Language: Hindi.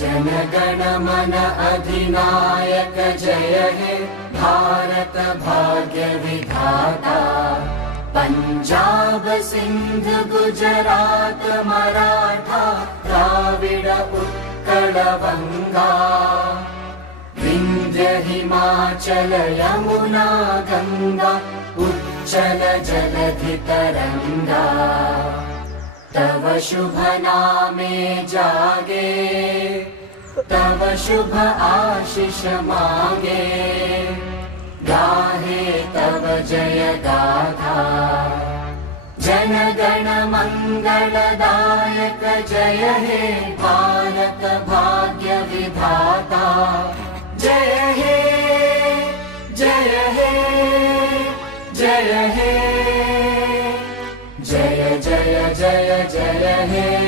जनगण मन अधिनायक जय हे भारत भाग्य विधाता। पंजाब सिंध गुजरात मराठा द्राविड उत्कल बंगा। विंध्य हिमाचल यमुना गंगा उच्चल जलधि तरंगा। तव शुभ नामे जागे तव शुभ आशीष मांगे। गाहे तव जय गाथा जनगण मंगलदायक जय हे भारत भाग्य विधाता। जय हे जय हे जय हे जय जय जय जय हे।